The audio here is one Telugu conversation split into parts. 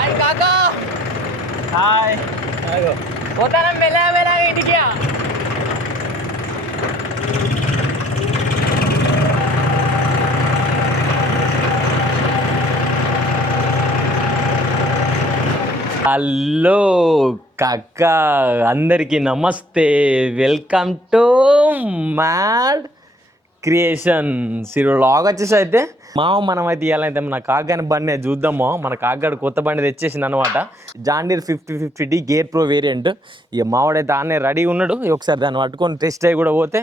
హాయ్ కాకా. హాయ్. పోతానం మెల్లగా ఇంటికి. హలో కాక, అందరికీ నమస్తే. Welcome to mad creations. ఈరోజు లాగ్ వచ్చేసి అయితే మనం అయితే ఇవ్వాలైతే మన కాకాని బండి చూద్దాము. మన కాకాడు కొత్త బండి తెచ్చేసింది అనమాట. John Deere 5050D gear pro variant. ఇక మావాడైతే ఆనే రెడీ ఉన్నాడు. ఒకసారి దాన్ని పట్టుకొని టెస్ట్ అయ్యి కూడా పోతే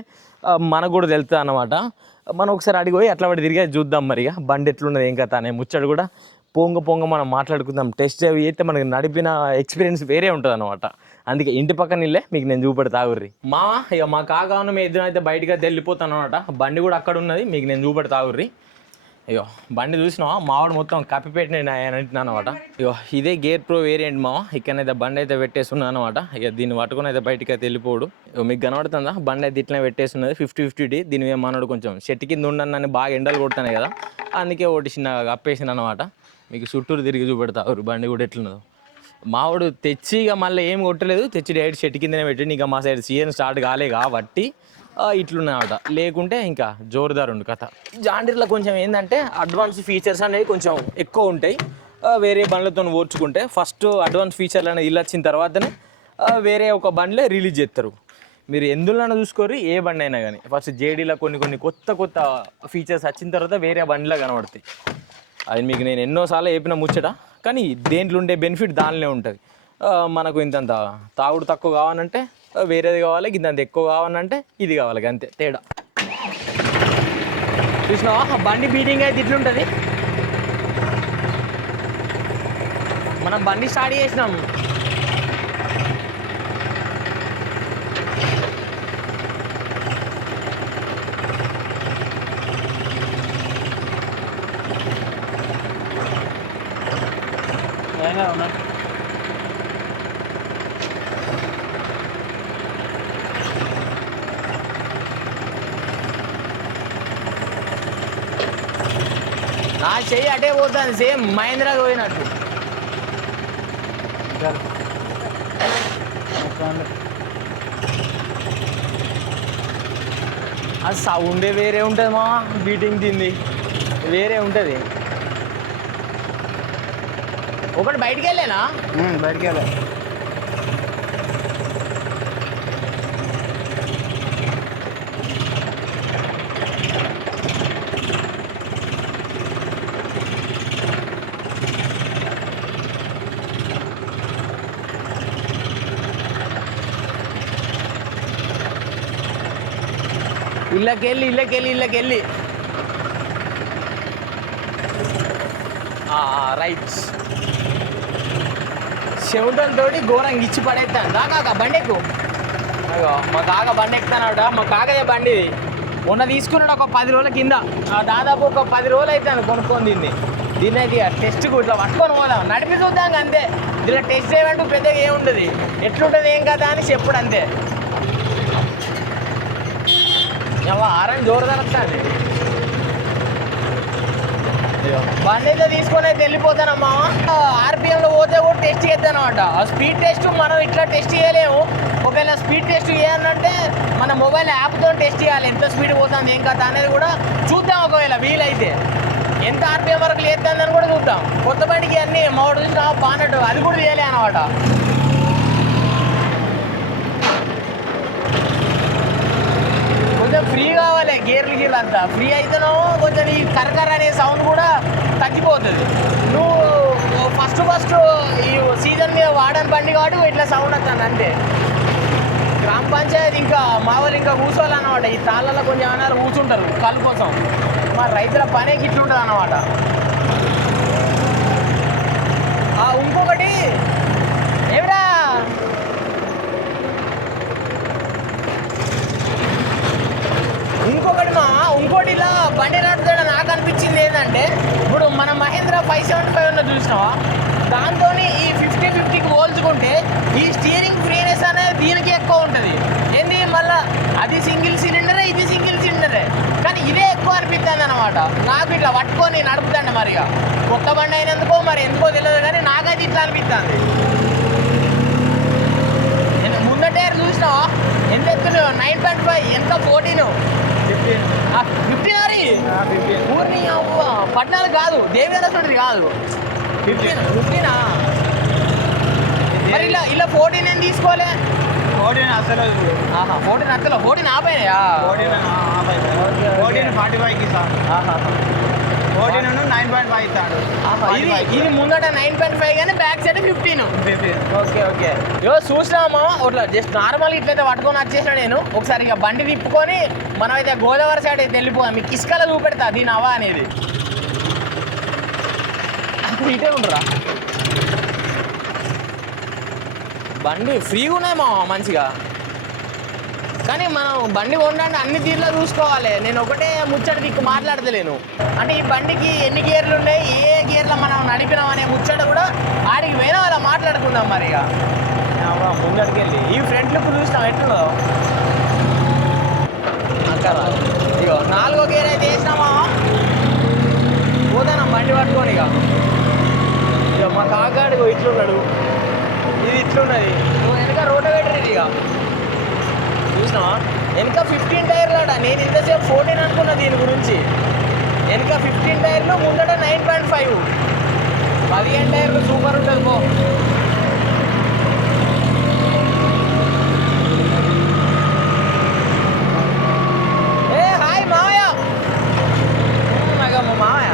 మనకు కూడా తెలుస్తుంది అనమాట. మనం ఒకసారి అడిగిపోయి అట్లా పడి తిరిగి చూద్దాం. మరి బండి ఎట్లున్నది ఏం కథ అనే ముచ్చడు కూడా పొంగ మనం మాట్లాడుకుందాం. టెస్ట్ డ్రైవ్ అయితే మనకి నడిపిన ఎక్స్పీరియన్స్ వేరే ఉంటుంది అనమాట. అందుకే ఇంటి పక్కన ఇల్లే మీకు నేను చూపెడతా ఆగుర్రి. ఇక మా కాకాను మీ ఇద్దరు అయితే బయటకి అయితే వెళ్ళిపోతాను అనమాట. బండి కూడా అక్కడ ఉన్నది, మీకు నేను చూపెడతా ఆగుర్రి. అయ్యో బండి చూసినావా, మావాడు మొత్తం కప్పిపెట్టి నేను అంటున్నాను అనమాట. ఇగో ఇదే గేర్ ప్రో వేరియంట్ మావా. ఇక్కడైతే బండి అయితే పెట్టేస్తున్నాను అనమాట. ఇక దీన్ని పట్టుకుని అయితే బయటకి అయితే వెళ్ళిపోడు. మీకు కనబడుతుందా బండి అయితే ఇట్లా పెట్టేస్తున్నది 5050D. దీని ఏమన్నాడు కొంచెం చెట్టు కింద ఉండని బాగా ఎండలు కొడుతున్నాయి కదా, అందుకే ఒకటి చిన్న కప్పేసిన అనమాట. మీకు చుట్టూరు తిరిగి చూపెడతారు బండి కూడా ఎట్లున్నదో. మావాడు తెచ్చి ఇక మళ్ళీ ఏం కొట్టలేదు, తెచ్చి డైరెక్ట్ చెట్టు కిందనే పెట్టి ఇక మా సైడ్ సీజన్ స్టార్ట్ కాలే కాబట్టి ఇట్లున్నాయట. లేకుంటే ఇంకా జోరుదారు ఉండు కథ. జాండీర్లో కొంచెం ఏంటంటే అడ్వాన్స్ ఫీచర్స్ అనేవి కొంచెం ఎక్కువ ఉంటాయి వేరే బండ్లతో పోల్చుకుంటే. ఫస్ట్ అడ్వాన్స్ ఫీచర్లు అనేది ఇల్లు వచ్చిన తర్వాతనే వేరే ఒక బండ్లే రిలీజ్ చేస్తారు. మీరు ఎందులోనైనా చూసుకోరు, ఏ బండి అయినా కానీ ఫస్ట్ జేడీలో కొన్ని కొత్త ఫీచర్స్ వచ్చిన తర్వాత వేరే బండిలో కనబడతాయి. అది మీకు నేను ఎన్నోసార్లు చెప్పిన ముచ్చట, కానీ దేంట్లో ఉండే బెనిఫిట్ దానిలో ఉంటుంది. మనకు ఇంతంత తాగుడు తక్కువ కావాలంటే వేరేది కావాలి, ఇంతంత ఎక్కువ కావాలంటే ఇది కావాలి, అంతే తేడా. చూసినావా బండి బీటింగ్ అయితే ఇట్లుంటుంది. మనం బండి స్టార్ట్ చేసినాం. నా చెయ్యి అటే పోతుంది, సేమ్ మహేంద్రాకి పోయినట్టు. ఆ సౌండే వేరే ఉంటుంది మా, బీటింగ్ తింది వేరే ఉంటుంది. ఒకటి బయటికి వెళ్ళానా, బయటికి వెళ్ళా. ఇళ్ళకెళ్ళి రైట్. చెవుటంతో ఘోరంగా ఇచ్చి పడేస్తాను. కాక బండి ఎక్కువ. మా కాక బండి ఎక్కుతానట. మా కాకయ్య బండి మొన్న తీసుకున్నాడు ఒక 10 రోజుల కింద. దాదాపు ఒక 10 రోజులు అవుతాను కొనుక్కొని దీన్ని అయితే టెస్ట్కు ఇట్లా పట్టుకొని పోదాం, నడిపి చూద్దాం అంతే. దీనిలో టెస్ట్ చేయమంటూ పెద్దగా ఏముంటుంది, ఎట్లుంటుంది ఏం కదా అని చెప్పుడు అంతే. ఆరని జోరుదనొస్తాండి. బండి అయితే తీసుకొని అయితే వెళ్ళిపోతానమ్మా. ఆర్పిఎంలో పోతే కూడా టెస్ట్ చేద్దాం అనమాట. ఆ స్పీడ్ టెస్ట్ మనం ఇట్లా టెస్ట్ చేయలేము. ఒకవేళ స్పీడ్ టెస్ట్ చేయాలంటే మన మొబైల్ యాప్తో టెస్ట్ చేయాలి, ఎంత స్పీడ్ పోతుంది ఏం కదా అనేది కూడా చూద్దాం. ఒకవేళ వీలైతే ఎంత ఆర్పిఎం వరకు లేస్తుందని కూడా చూద్దాం. కొత్త బండికి అన్నీ మావాడు చూసినా బాగున్నట్టు అది కూడా చేయలే అనమాట. కొంచెం ఫ్రీ కావాలి, గీర్లు అంతా ఫ్రీ అయితేనో కొంచెం ఈ కరకర అనే సౌండ్ కూడా తగ్గిపోతుంది. నువ్వు ఫస్ట్ ఈ సీజన్ మీద వాడని బండి కాబట్టి ఇట్లా సౌండ్ వస్తుంది అంతే. గ్రామ పంచాయతీ ఇంకా మా వాళ్ళు ఇంకా కూర్చోవాలన్నమాట. ఈ తాళ్ళలో కొంచెం అన్నారు కూర్చుంటారు కళ్ళు కోసం. మా రైతుల పనే గిట్లుంటుంది అన్నమాట. ఇంకొకటి ఏమిరా, ఇంకోటి ఇలా బండి నడుపుతాడు నాకు అనిపించింది ఏంటంటే, ఇప్పుడు మన మహేంద్ర 575 ఉన్న చూసినావా, దాంతో ఈ 5050కి పోల్చుకుంటే ఈ స్టీరింగ్ ఫ్రీనెస్ అనేది దీనికి ఎక్కువ ఉంటుంది. ఏంది మళ్ళీ అది సింగిల్ సిలిండరే, ఇది సింగిల్ సిలిండరే, కానీ ఇదే ఎక్కువ అనిపిస్తుంది అనమాట నాకు. ఇట్లా పట్టుకొని నడుపుతాండి. మరిగా కొత్త బండి అయినందుకో మరి ఎందుకో తెలియదు, కానీ నాకైతే ఇట్లా ఎట్లా అనిపిస్తుంది? ముందర టైర్ చూసినావా ఎంత ఎత్తున్నావు? 9.5 ఎంత 14 15 అరి ఊరిని పట్నాలు కాదు దేవేంద్ర కాదు 15 మరి ఇలా 14 ఏం తీసుకోలే? 14 అసలు 14 అసలు 14 ఆపాయా? 14 45కి సార్ 14 9.5 ఇస్తాడు. ఇది ముందట 9.5 కానీ బ్యాక్ సైడ్ 15. ఓకే చూసినామా అట్లా జస్ట్ నార్మల్ ఇట్లయితే పట్టుకొని వచ్చేసిన నేను. ఒకసారి ఇక బండి తిప్పుకొని మనం అయితే గోదావరి సైడ్ అయితే వెళ్ళిపోదాం. మీకు ఇసుకలో చూపెడతా దీని అవా అనేది. ఇటే ఉండరా బండి ఫ్రీగా ఉన్నాయి మా మంచిగా. కానీ మనం బండి కొనడానికి అన్ని తీర్లో చూసుకోవాలి. నేను ఒకటే ముచ్చట దిక్కు మాట్లాడతలేను. అంటే ఈ బండికి ఎన్ని గేర్లు ఉన్నాయి, ఏ గేర్లో మనం నడిపినాం అనే ముచ్చట కూడా ఆడికి పోయినా అలా మాట్లాడుకుందాం. మరి ఇక ముందడికి వెళ్ళి ఈ ఫ్రంట్ లుక్ చూసినాం ఎట్లుందో అక్కడ. ఇగో 4వ గేర్ అయితే వేసినామా పోతాను బండి పట్టుకొని. ఇక మా కాకాడు ఇట్లున్నాడు, ఇది ఇట్లున్నది. వెనక రోటవేటర్ ఇది. ఇక చూసినావా వెనక 15 టైర్లు అట. నేను ఇంతసేపు 14 అనుకున్నా దీని గురించి. వెనక 15 టైర్లు, ముందట 9.5 15 టైర్లు. సూపర్ ఉంటుంది పో. హాయ్ మావయ్య. మా మావయ్య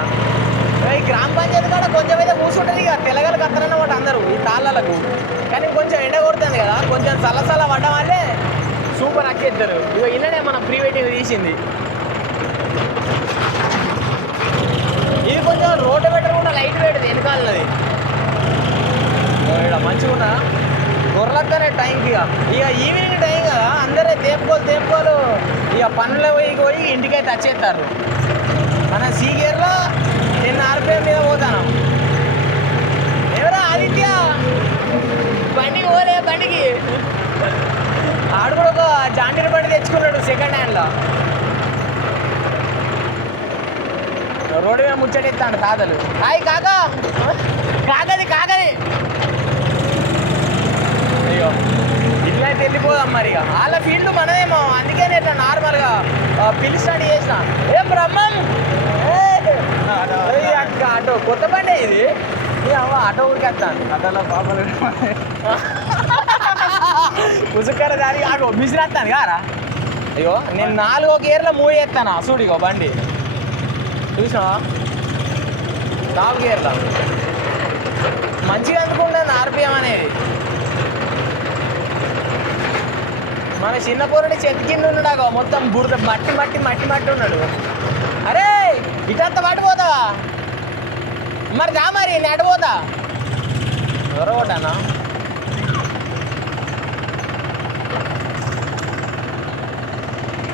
ఈ గ్రామ పంచాయతీ కాడ కొంచెం అయితే కూర్చుంటుంది. ఇక తెలగలకు అత్తరన్నమాట అందరూ ఈ తాళ్ళకు. కానీ కొంచెం ఎండ కొడుతుంది కదా, కొంచెం చల్లసల్ల పడ్డం వల్లే సూపర్ అక్కేస్తారు. ఇక ఇన్ననే మనం ప్రీ వెడ్డింగ్ తీసింది. ఇది కొంచెం రోటవేటర్ కూడా లైట్ వెయిట్ వెనకాలది. ఇక్కడ మంచిగా ఉన్నా గొర్రెలక్కనే టైంకి. ఇక ఈవినింగ్ టైం కదా, అందరే తేపుకోలు ఇక పనులు పోయి ఇంటికైతే వచ్చేస్తారు. మన సీ గేర్లో 10 RPM మీద పోతాను. ఎవరా ఆదిత్య బండికి పోలే? బండికి ఆడు కూడా ఒక జాండీర్ బండి తెచ్చుకున్నాడు సెకండ్ హ్యాండ్లో. రోడ్డు మీద ముచ్చటెత్తాడు తాతలు. హాయ్ కాకా. కాకది అయ్యో ఇట్లయితే వెళ్ళిపోదాం. మరి ఇక వాళ్ళ ఫీల్డ్ మనదేమో, అందుకే నేను ఇట్లా నార్మల్గా పిలుస్తాడు చేసిన. ఏ బ్రహ్మం ఆటో కొత్త బండి ఇది. ఆటో ఊరికేస్తాను అటలో పాపలు ఉసుకర దాని ఆగో మిసిరేస్తాను కారా. అయ్యో నేను 4వ గేర్లో మూవ్ చేస్తాను చూడిగో బండి. చూసినావా 4 గేర్లో మంచిగా అందుకుంటాను RPM అనేది. మన చిన్న పొరడి చెట్టు కింద ఉన్నాడు మొత్తం బురద మట్టి ఉన్నాడు. అరే ఇటంతా పట్టిపోతావా? మరి దా మరి నేను అడిపోతా దొరకొట్టానా.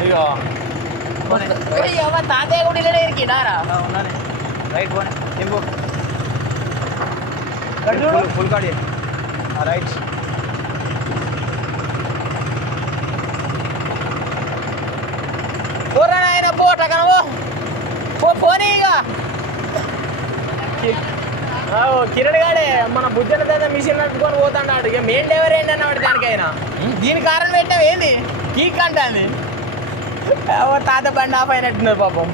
అయ్యో తాతయ్య కూడా ఇలా ఇరికిడారా? ఉన్నాను రైట్ పోనీ ఇంకో ఫుల్ కాడి రైట్. పోరా ఆయన పోట కనవో పోనీ. ఇక కిరణ్ గాడే మన బుజ్జల దాదా మిషన్ నడుపుకొని పోతాడు. ఇక మెయిన్ డ్రైవర్ ఏంటి అన్నవాడు దానికైనా. దీని కారణం పెట్టినావు ఏంది? కీక్ అంటుంది. తాత బండి ఆఫ్ అయినట్టున్నారు పాపం.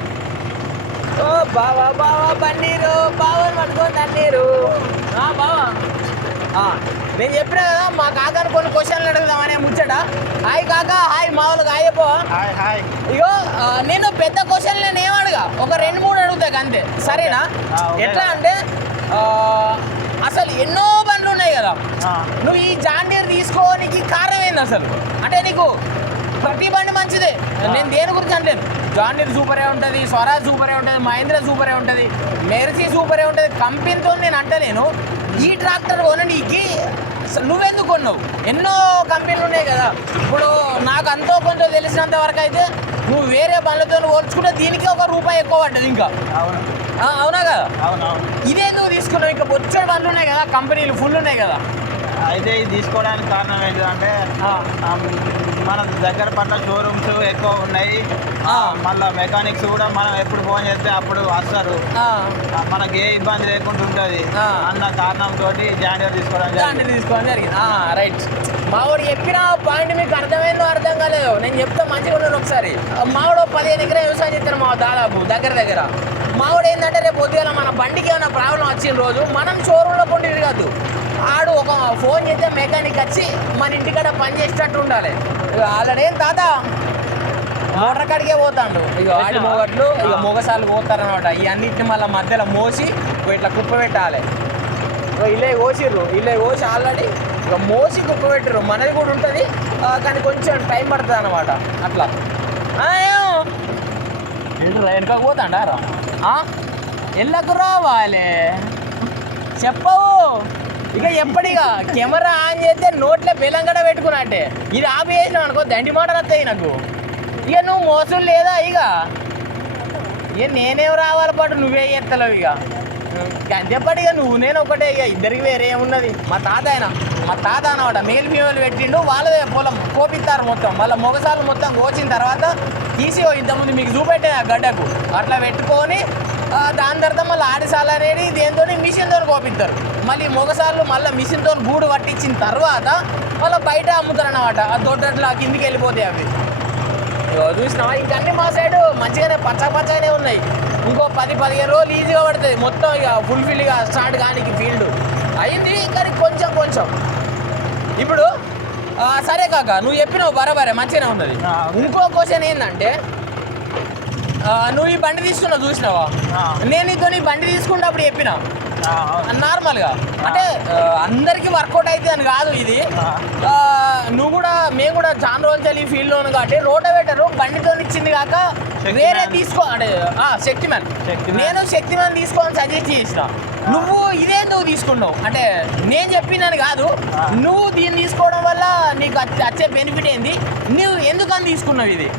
ఓ బావా పన్నీరు బావని పట్టుకొని తన్నీరు. బావా నేను చెప్పినా కదా మా కాకాని కొన్ని క్వశ్చన్లు అడుగుదామనే ముచ్చట. హాయ్ కాకా. హాయ్ మామూలుగా హాయపో. హాయ్. ఇగో నేను పెద్ద క్వశ్చన్లు నేను ఏమడగా, ఒక 2-3 అడుగుతా అంతే, సరేనా? ఎట్లా అంటే అసలు ఎన్నో బండ్లు ఉన్నాయి కదా, నువ్వు ఈ జాండీర్ తీసుకోనికి కారణం ఏంది అసలు? అంటే నీకు ప్రతి బండి మంచిదే, నేను దేని గురించి అంటలేను. జాండీర్ సూపరే ఉంటుంది, స్వరాజ్ సూపరే ఉంటుంది, మహేంద్ర సూపరే ఉంటుంది, మెర్సీ సూపరే ఉంటుంది. కంపెనీతో నేను అంటలేను. ఈ ట్రాక్టర్ కొనడానికి నువ్వెందుకు కొన్నావు? ఎన్నో కంపెనీలు ఉన్నాయి కదా. ఇప్పుడు నాకు అంతో కొంత తెలిసినంత వరకు అయితే నువ్వు వేరే బండ్లతో పోల్చుకుంటే దీనికి ₹1 ఎక్కువ పడ్డది ఇంకా. అవునా కదా? ఇదేందుకు తీసుకున్నావు? ఇంకా వచ్చే బండ్లు ఉన్నాయి కదా, కంపెనీలు ఫుల్ ఉన్నాయి కదా. అయితే ఇది తీసుకోవడానికి కారణం ఏంటంటే మన దగ్గర పట్ల షోరూమ్స్ ఎక్కువ ఉన్నాయి. మళ్ళీ మెకానిక్స్ కూడా మనం ఎప్పుడు ఫోన్ చేస్తే అప్పుడు వస్తారు. మనకి ఏ ఇబ్బంది లేకుండా ఉంటుంది అన్న కారణంతో జాండీర్ తీసుకోవడం జరిగింది. రైట్. మావాడు చెప్పిన పాయింట్ మీకు అర్థమైందో అర్థం కాలేదు, నేను చెప్తా మంచిగా ఉన్నాను. ఒకసారి మావాడు 15 ఎకరాలు వ్యవసాయం చేస్తారు మా దాదాపు దగ్గర. మావాడు ఏంటంటే రేపు పొద్దుగా మన బండికి ఏమైనా ప్రాబ్లం వచ్చిన రోజు మనం షోరూంలో కొండి తిరగద్దు. ఆడు ఒక ఫోన్ చేస్తే మెకానిక్ వచ్చి మన ఇంటికాడ పని చేసేటట్టు ఉండాలి. ఆల్రెడీ ఏం తాత మోటార్ కాడికే పోతాడు. ఇక ఆడి మొగట్లు ఇక మొగసార్లు పోతారనమాట. ఈ అన్నింటిని మళ్ళీ మధ్యలో మోసి ఇట్లా కుప్ప పెట్టాలి. ఇల్లే కోసిర్రు, ఆల్రెడీ ఇక మోసి కుప్ప పెట్టిర్రు. మనది కూడా ఉంటుంది కానీ కొంచెం టైం పడుతుంది అనమాట. అట్లా వెనక పోతాండారా ఎల్లకు రావాలి చెప్పవు. ఇక ఎప్పటిగా కెమెరా ఆన్ చేస్తే నోట్లో బెల్లంగడ పెట్టుకున్నట్టే. ఇది ఆపేసినావు అనుకో దండి మాటలు వస్తాయి నాకు. ఇక నువ్వు మోసం లేదా ఇక నేనేం రావాలి పాటు నువ్వే చేస్తలేవు. ఇక అంతేపటిగా నువ్వు నేను ఒకటే. ఇక ఇద్దరికి వేరే ఏమున్నది. మా తాత అనమాట మేల్ ఫీమేల్ పెట్టిండు. వాళ్ళదే పొలం కోపిస్తారు మొత్తం. మళ్ళీ మొగసాలు మొత్తం కోసిన తర్వాత తీసి ఇంతకుముందు మీకు చూపెట్టే ఆ గడ్డకు అట్లా పెట్టుకొని దాని తర్వాత మళ్ళీ ఆడిసాలు అనేది దేంతో మిషన్తో కోపిస్తారు. మళ్ళీ మొగసార్లు మళ్ళీ మిషన్తో గూడు పట్టించిన తర్వాత మళ్ళీ బయట అమ్ముతారు అన్నమాట. ఆ దొడ్డట్లా కిందికి వెళ్ళిపోతాయి అవి. చూసినావా ఇంకన్నీ మా సైడు మంచిగానే పచ్చగానే ఉన్నాయి. ఇంకో 10-15 రోజులు ఈజీగా పడుతుంది మొత్తం. ఇక ఫుల్ఫిల్గా స్టార్ట్ కానీ ఫీల్డ్ అయింది కానీ కొంచెం. ఇప్పుడు సరే కాక నువ్వు చెప్పినావు బరాబరే మంచిగానే ఉన్నది. ఇంకో క్వశ్చన్ ఏంటంటే నువ్వు ఈ బండి తీసుకున్నావు చూసినావా? నేను నీతో నీ బండి తీసుకున్నప్పుడు చెప్పినా నార్మల్గా అంటే అందరికీ వర్కౌట్ అవుతుంది అని కాదు ఇది. నువ్వు కూడా మేము కూడా చాలా రోజులు ఈ ఫీల్డ్లో ఉంది కాబట్టి రోటోవేటర్ బండితో ఇచ్చింది కాక వేరే తీసుకో అంటే శక్తిమాన్. నేను శక్తిమాన్ తీసుకోవాలని సజెస్ట్ చేసిన. నువ్వు ఇదే నువ్వు తీసుకున్నావు అంటే నేను చెప్పిందని కాదు. నువ్వు దీన్ని తీసుకోవడం వల్ల నీకు వచ్చే బెనిఫిట్ ఏంది? నువ్వు ఎందుకని తీసుకున్నావు ఇది?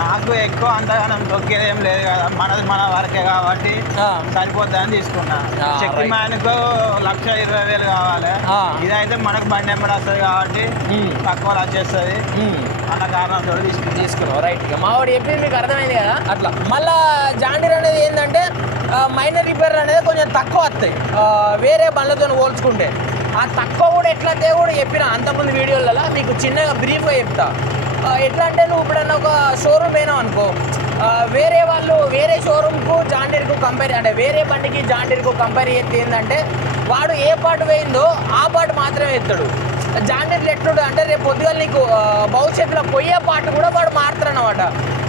నాకు ఎక్కువ అంతగానం తొక్కేది ఏం లేదు కదా, మనది మన వరకే కాబట్టి సరిపోద్దని తీసుకున్నా. శక్తిమాన్కు 1,20,000 కావాలి. ఇదైతే మనకు బండి నెంబర్ వస్తుంది కాబట్టి తక్కువ వచ్చేస్తుంది అన్న కారణంతో తీసుకున్నావు. రైట్. మా వాడు చెప్పింది మీకు అర్థమైంది కదా. అట్లా మళ్ళీ జాండీర్ అనేది ఏంటంటే మైనర్ రిపేర్ అనేది కొంచెం తక్కువ వస్తాయి వేరే బండ్లతో పోల్చుకుంటే. ఆ తక్కువ కూడా ఎట్లా కూడా చెప్పిన అంతకుముందు వీడియోలలో మీకు చిన్నగా బ్రీఫ్గా చెప్తా. ఎట్లా అంటే నువ్వు ఇప్పుడన్నా ఒక షోరూమ్ పోయినావు అనుకో, వేరే షోరూమ్కు జాండీర్కు కంపేర్ అంటే వేరే బండికి జాండీర్కు కంపేర్ చేస్తే ఏంటంటే వాడు ఏ పార్ట్ పోయిందో ఆ పార్ట్ మాత్రమే ఎత్తాడు. జాండీర్లు ఎట్లుంటుంది అంటే రేపు పొద్దుగా నీకు భవిష్యత్తులో పోయే పార్ట్ కూడా వాడు మారుతాడు అనమాట.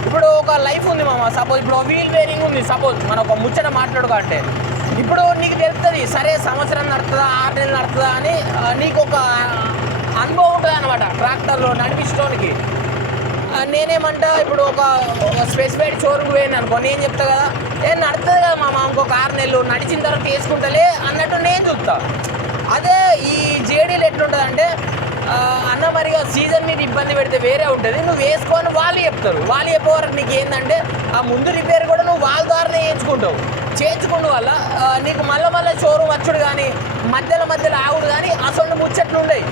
ఇప్పుడు ఒక లైఫ్ ఉంది మామ, సపోజ్ ఇప్పుడు వీల్ బేరింగ్ ఉంది, సపోజ్ మనం ఒక ముచ్చట మాట్లాడుకో అంటే ఇప్పుడు నీకు తెలుస్తుంది సరే సంవత్సరం నడుతుందా 6 నెలలు నడుతుందా అని నీకు ఒక అనుభవం ఉంటుంది అనమాట ట్రాక్టర్లో నడిపించడానికి. నేనేమంటా ఇప్పుడు ఒక స్పెసిఫైడ్ షోరూమ్ పోయింది అనుకో, నేను చెప్తా కదా నడుతుంది కదా మామ ఇంకొక 6 నెలలు నడిచిన తర్వాత వేసుకుంటలే అన్నట్టు నేను చూస్తా. అదే ఈ జేడీలు ఎట్లుంటుంది అంటే అన్న మరిగా సీజన్ మీద ఇబ్బంది పెడితే వేరే ఉంటుంది, నువ్వు వేసుకొని వాళ్ళు చెప్తారు. వాళ్ళు చెప్పే వరకు నీకు ఏంటంటే ఆ ముందు రిపేర్ కూడా నువ్వు వాళ్ళ ద్వారానే చేయించుకోవడం వల్ల నీకు మళ్ళీ షోరూమ్ వచ్చుడు కానీ మధ్యలో ఆవుడు కానీ అసలు ముచ్చట్లు ఉండవు.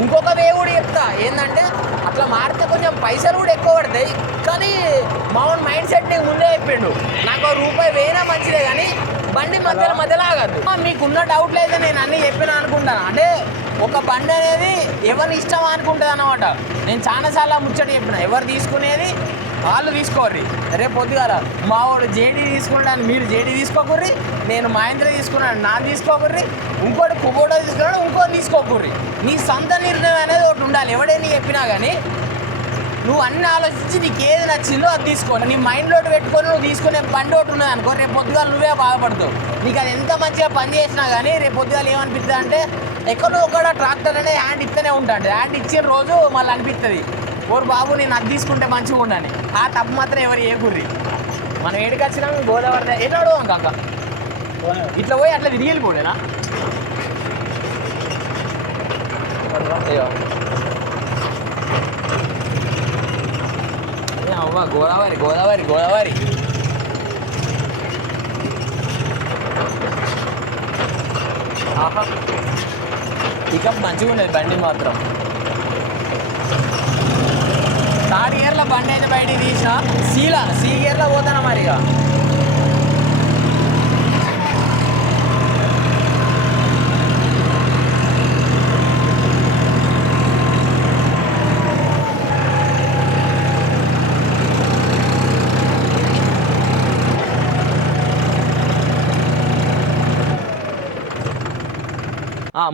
ఇంకొక వే కూడా చెప్తా ఏంటంటే అట్లా మారితే కొంచెం పైసలు కూడా ఎక్కువ పడతాయి. కానీ మామూలు మైండ్ సెట్ నీకు ముందే చెప్పిండు, నాకు రూపాయి వేయినా మంచిదే కానీ బండి మధ్యలో ఆగద్దు. మీకున్న డౌట్లు అయితే నేను అన్నీ చెప్పినా అనుకుంటాను. అంటే ఒక బండి అనేది ఎవరి ఇష్టం అనుకుంటుంది అన్నమాట. నేను చాలాసార్లు ముచ్చట చెప్పిన, ఎవరు తీసుకునేది వాళ్ళు తీసుకోర్రి. రేపు పొద్దుగాల మావాడు జేడీ తీసుకున్నాడు మీరు జేడీ తీసుకోకుర్రి, నేను మహేంద్ర తీసుకున్నాను నా తీసుకోకుర్రి, ఇంకోటి కుబోటో తీసుకున్నాడు ఇంకోటి తీసుకోకుర్రి. నీ సొంత నిర్ణయం అనేది ఒకటి ఉండాలి. ఎవడైనా చెప్పినా కానీ నువ్వు అన్ని ఆలోచించి నీకు ఏది నచ్చిందో అది తీసుకోవాలి. నీ మైండ్లో పెట్టుకొని నువ్వు తీసుకునే బండి ఒకటి ఉన్నది అనుకో, రేపు పొద్దుగాలు నువ్వే బాధపడతావు. నీకు అది ఎంత మంచిగా పని చేసినా కానీ రేపు పొద్దుగాలు ఏమనిపిస్తుంది అంటే ఎక్కడో ఒక ట్రాక్టర్ అనేది హ్యాండ్ ఇస్తూనే ఉంటాడు. హ్యాండ్ ఇచ్చిన రోజు మళ్ళీ అనిపిస్తుంది ఓరు బాబు నేను అది తీసుకుంటే మంచిగా ఉండని. ఆ తప్పు మాత్రం ఎవరు ఏకుర్రి. మనం ఏడికి వచ్చినా గోదావరి ఎన్నోడు అంక ఇట్లా పోయి అట్లా తిరిగి వెళ్ళిపోలేనా? అవ్వ గోదావరి ఆహా పికప్ మంచిగా ఉండేది బండి మాత్రం. థర్డ్ గేర్లో బండి అయితే బయటికి తీసిన సి గేర్లో పోతాను మరి ఇక.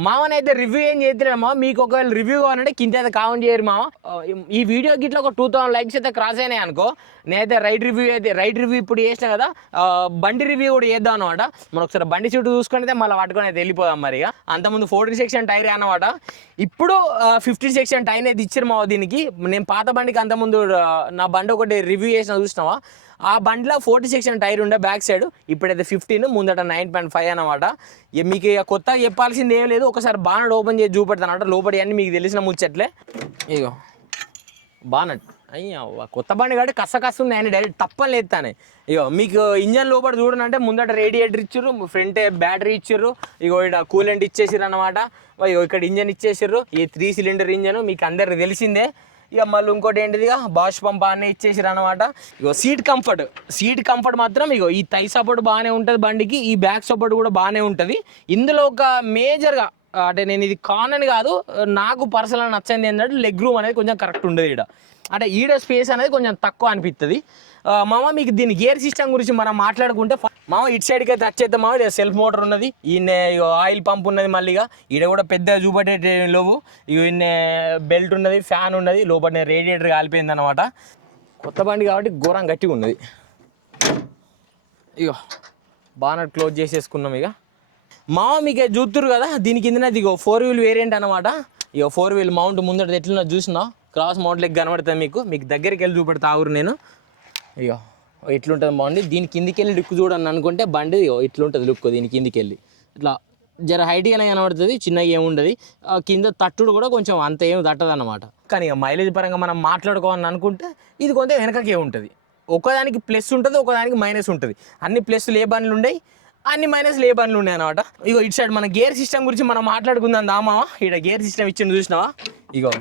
మామనైతే రివ్యూ ఏం చేద్దలేము మామ. మీకు ఒకవేళ రివ్యూ కావాలంటే కింద అయితే కామెంట్ చేయరు మామ. ఈ వీడియోకి ఇట్లా ఒక 2000 లైక్స్ అయితే క్రాస్ అయినాయి అనుకో, నేనైతే రైడ్ రివ్యూ ఇప్పుడు చేసిన కదా, బండి రివ్యూ కూడా చేద్దాం అనమాట. మనం ఒకసారి బండి చుట్టూ చూసుకొని అయితే మళ్ళీ పట్టుకొని అయితే వెళ్ళిపోదాం మరి. అంతకుముందు 14 సెక్షన్ టైర్ అనమాట, ఇప్పుడు 15 సెక్షన్ టైర్ అయితే ఇచ్చారు మావ దీనికి. నేను పాత బండికి అంతకుముందు నా బండి ఒకటి రివ్యూ చేసిన చూసినావా, ఆ బండిలో 40 సెక్షన్ టైర్ ఉండే బ్యాక్ సైడ్, ఇప్పుడైతే 15, ముందట 9.5 అనమాట. మీకు కొత్తగా చెప్పాల్సింది ఏం లేదు, ఒకసారి బానట్ ఓపెన్ చేసి చూపెడతాను అంటే లోపలి అన్నీ మీకు తెలిసిన ముచ్చట్లే. ఇగో బానట్ అయ్యా, కొత్త బండి కాబట్టి కస్తుంది ఆయన డైరెక్ట్ తప్పని లేస్తానే. ఇగో మీకు ఇంజన్ లోపల చూడనంటే ముందట రేడియేటర్ ఇచ్చారు, ఫ్రంట్ బ్యాటరీ ఇచ్చారు, ఇగో ఇక్కడ కూలెంట్ ఇచ్చేసారు అనమాట. ఇక్కడ ఇంజన్ ఇచ్చేసారు, ఈ 3 సిలిండర్ ఇంజన్ మీకు అందరికి తెలిసిందే. ఇక మళ్ళీ ఇంకోటి ఏంటిదిగా బాష్ పంప్ అన్నీ ఇచ్చేసారు అనమాట. ఇగో సీట్ కంఫర్ట్ మాత్రం ఇగో ఈ థై సపోర్ట్ బాగానే ఉంటుంది బండికి, ఈ బ్యాక్ సపోర్ట్ కూడా బాగానే ఉంటుంది. ఇందులో ఒక మేజర్గా అంటే నేను ఇది కామన్ కాదు, నాకు పర్సనల్ నచ్చింది ఏంటంటే లెగ్ రూమ్ అనేది కొంచెం కరెక్ట్ ఉండదు ఇక్కడ. అంటే ఈడ స్పేస్ అనేది కొంచెం తక్కువ అనిపిస్తుంది మామ. మీకు దీని గేర్ సిస్టమ్ గురించి మనం మాట్లాడుకుంటే మామ ఇటు సైడ్కి అయితే వచ్చేద్దాం మామ. ఇది సెల్ఫ్ మోటార్ ఉన్నది, ఈయన ఆయిల్ పంప్ ఉన్నది, మళ్ళీగా ఈడ కూడా పెద్ద చూపట్టే లేవు. ఈయన బెల్ట్ ఉన్నది, ఫ్యాన్ ఉన్నది, లోపల రేడియేటర్ కాలిపోయింది అనమాట. కొత్త బండి కాబట్టి ఘోరం గట్టిగా ఉన్నది. ఇగో బానట్ క్లోజ్ చేసేసుకున్నాం. ఇక మామ మీకు చూస్తురు కదా, దీని కిందనది ఇగో 4 వీల్ వేరియంట్ అనమాట. ఇగో 4 వీల్ మౌంట్ ముందట ఎట్లున్నా చూసినా, క్రాస్ మౌంట్ లెగ్ కనబడుతుంది మీకు దగ్గరికి వెళ్ళి చూపెడతా ఆగురు నేను. ఇగో ఇట్లుంటుంది బాగుంది. దీని కిందికి వెళ్ళి లుక్ చూడని అనుకుంటే బండి ఇట్లుంటుంది లుక్. దీని కిందికి వెళ్ళి ఇట్లా జర హైట్గానే కనబడుతుంది, చిన్నగా ఏముండదు. కింద తట్టుడు కూడా కొంచెం అంత ఏమి తట్టదు అనమాట. కానీ ఇక మైలేజ్ పరంగా మనం మాట్లాడుకోవాలని అనుకుంటే ఇది కొంచెం వెనకకే ఉంటుంది. ఒకదానికి ప్లస్ ఉంటుంది, ఒకదానికి మైనస్ ఉంటుంది. అన్ని ప్లస్లు ఏ బండ్లు ఉన్నాయి, అన్ని మైనస్లు ఏ బండ్లు ఉన్నాయి అనమాట. ఇగో ఇటు సైడ్ మన గేర్ సిస్టమ్ గురించి మనం మాట్లాడుకుందాం దామా. ఇక్కడ గేర్ సిస్టమ్ ఇచ్చింది చూసినావా, ఇగో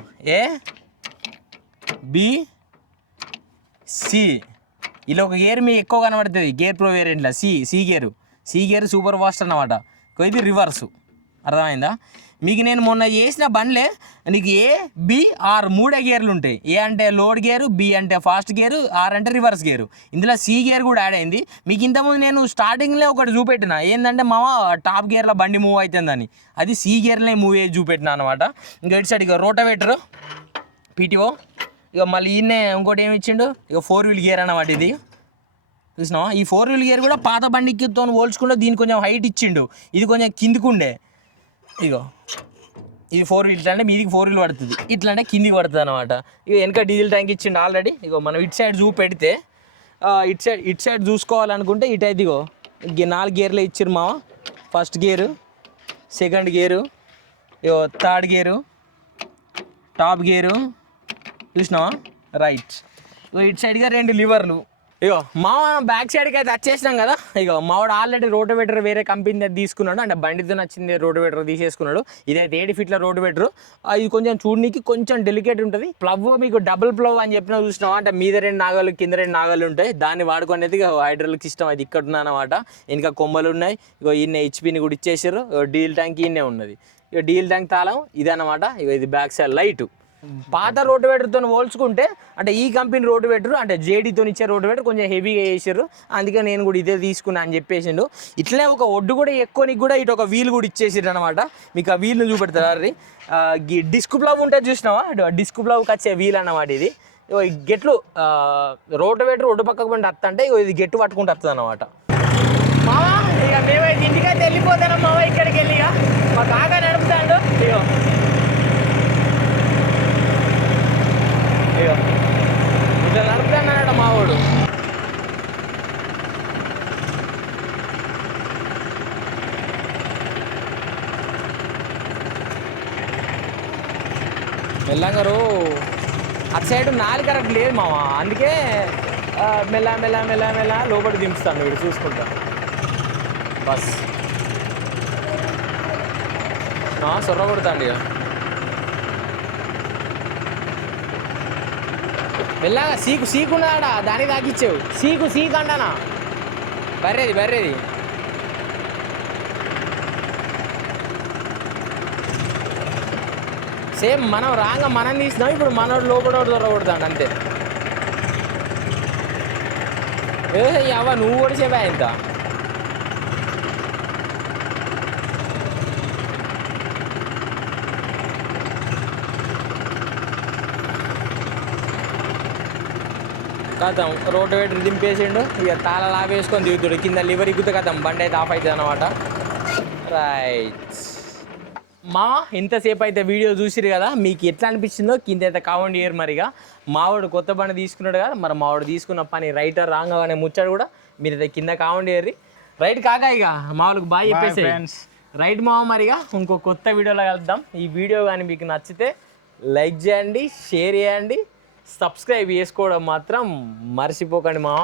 ABC. ఇలా ఒక గేర్ మీకు ఎక్కువ కనబడుతుంది గేర్ ప్రో వేరియంట్లో, సి గేర్ సూపర్ ఫాస్ట్ అన్నమాట. ఇది రివర్సు, అర్థమైందా మీకు? నేను మొన్న చేసిన బండ్లే నీకు ABR 3 గేర్లు ఉంటాయి. ఏ అంటే లోడ్ గేరు, B అంటే ఫాస్ట్ గేరు, R అంటే రివర్స్ గేరు. ఇందులో సి గేర్ కూడా యాడ్ అయింది. మీకు ఇంతకుముందు నేను స్టార్టింగ్లో ఒకటి చూపెట్టిన ఏంటంటే మామ టాప్ గేర్లో బండి మూవ్ అవుతుందని, అది సి గేర్లో మూవ్ అయ్యి చూపెట్టిన అనమాట. ఇంకా ఇటు సైడ్ ఇక రోటోవేటర్ PTO. ఇక మళ్ళీ ఈయనే ఇంకోటి ఏమి ఇచ్చిండు, ఇక 4 వీల్ గేర్ అన్నమాట. ఇది చూసినావా, ఈ 4 వీల్ గేర్ కూడా పాత బండితో పోల్చుకుంటే దీనికి కొంచెం హైట్ ఇచ్చిండు, ఇది కొంచెం కిందికి ఉండే. ఇగో ఇది 4 వీల్ అంటే మీదికి 4 వీల్ పడుతుంది, ఇట్లా అంటే కిందికి పడుతుంది అనమాట. ఇక వెనక డీజిల్ ట్యాంక్ ఇచ్చిండు ఆల్రెడీ. ఇగో మనం ఇటు సైడ్ చూపెడితే ఇటు సైడ్ చూసుకోవాలనుకుంటే ఇటు అయితే ఇగో 4 గేర్లే ఇచ్చారు మావ. ఫస్ట్ గేరు, సెకండ్ గేరు, ఇగో థర్డ్ గేరు, టాప్ గేరు చూసినావా, రైట్. ఇటు సైడ్గా 2 లివర్లు. ఇగో మా బ్యాక్ సైడ్కి అయితే వచ్చేసినాం కదా. ఇగో మావాడు ఆల్రెడీ రోటోవేటర్ వేరే కంపెనీ తీసుకున్నాడు, అంటే బండితో నచ్చింది రోటోవేటర్ తీసేసుకున్నాడు. ఇదైతే 7 ఫీట్ల రోటోవేటర్. ఇది కొంచెం చూడడానికి కొంచెం డెలికేట్ ఉంటుంది. ప్లవ్ మీకు డబుల్ ప్లవ్ అని చెప్పినా చూసినావా, అంటే మీద 2 నాగాలు కింద 2 నాగాలు ఉంటాయి. దాన్ని వాడుకునేది హైడ్రాలిక్ సిస్టమ్ అది ఇక్కడ ఉన్నా అనమాట. ఇంకా కొమ్మలు ఉన్నాయి. ఇగో ఈయన HPని కూడా ఇచ్చేసారు. డీజిల్ ట్యాంక్ ఈయనే ఉన్నది. ఇక డీజిల్ ట్యాంక్ తాళం ఇదన్నమాట. ఇక ఇది బ్యాక్ సైడ్ లైటు. పాత రోటోవేటర్తో పోల్చుకుంటే అంటే ఈ కంపెనీ రోటోవేటర్ అంటే JDతో ఇచ్చే రోటోవేటర్ కొంచెం హెవీగా వేసారు, అందుకే నేను కూడా ఇదే తీసుకున్నా అని చెప్పేసిండు. ఇట్లనే ఒక ఒడ్డు కూడా ఎక్కువనికి కూడా ఇటు ఒక వీల్ కూడా ఇచ్చేసారు అనమాట. మీకు ఆ వీల్ను చూపెడతారు. అది డిస్క్ ప్లవ్ ఉంటుంది చూసినావా, డిస్క్ ప్లవ్కి వచ్చే వీల్ అన్నమాట. ఇది గెట్లు రోటోవేటర్ ఒడ్డు పక్కకు పండి వస్తా అంటే ఇది గెట్టు పట్టుకుంటూ వస్తుంది అనమాట. మావా ఇక మేమైతే ఇంటికైతే వెళ్ళిపోతాను మావా. ఇక్కడికి వెళ్ళి మా కాకా నడుపుతాడు. ఇట్లా నడుపుతాడు మావాడు. మెల్లంగారు అటు సైడ్ 4 కరెక్ట్ లేదు మామ, అందుకే మెల్ల మెల్ల మెల్ల మెల్ల లోపల దింపుతాను. వీడు చూసుకుంటా బస్ సొర్ర కొడతాండి. ఇక మెల్లగా సీకున్నాడా దానికి తాకిచ్చావు సీకు అంటానా బర్రేది సేమ్ మనం రాగా మనం తీసినాం ఇప్పుడు మనోడు లోపల దొరకకూడతాడు అంతే అవ్వ నువ్వు కూడా చెప్పా ఇంత కథం రోడ్డు దింపేసిండు ఇక తాళాలు ఆపేసుకొని దిగుతాడు కింద లివర్ ఇగ్గుతా కథం బండి అయితే ఆఫ్ అవుతుంది అనమాట రైట్ మా ఇంతసేపు అయితే వీడియో చూసిరు కదా మీకు ఎట్లా అనిపించిందో కింద అయితే కామెంట్ చేయరు మరిగా మావాడు కొత్త బండి తీసుకున్నాడు కదా మరి మావాడు తీసుకున్న పని రైటర్ రాంగ్ అనే ముచ్చాడు కూడా మీరు అయితే కింద కామెంట్ చేయరు రైట్ కాక ఇక మావాళ్ళకి బాగా చెప్పేసి రైట్ మావ మరిగా ఇంకో కొత్త వీడియోలో కలుద్దాం ఈ వీడియో కానీ మీకు నచ్చితే లైక్ చేయండి షేర్ చేయండి సబ్స్క్రైబ్ చేసుకోవడం మాత్రం మర్చిపోకండి మావ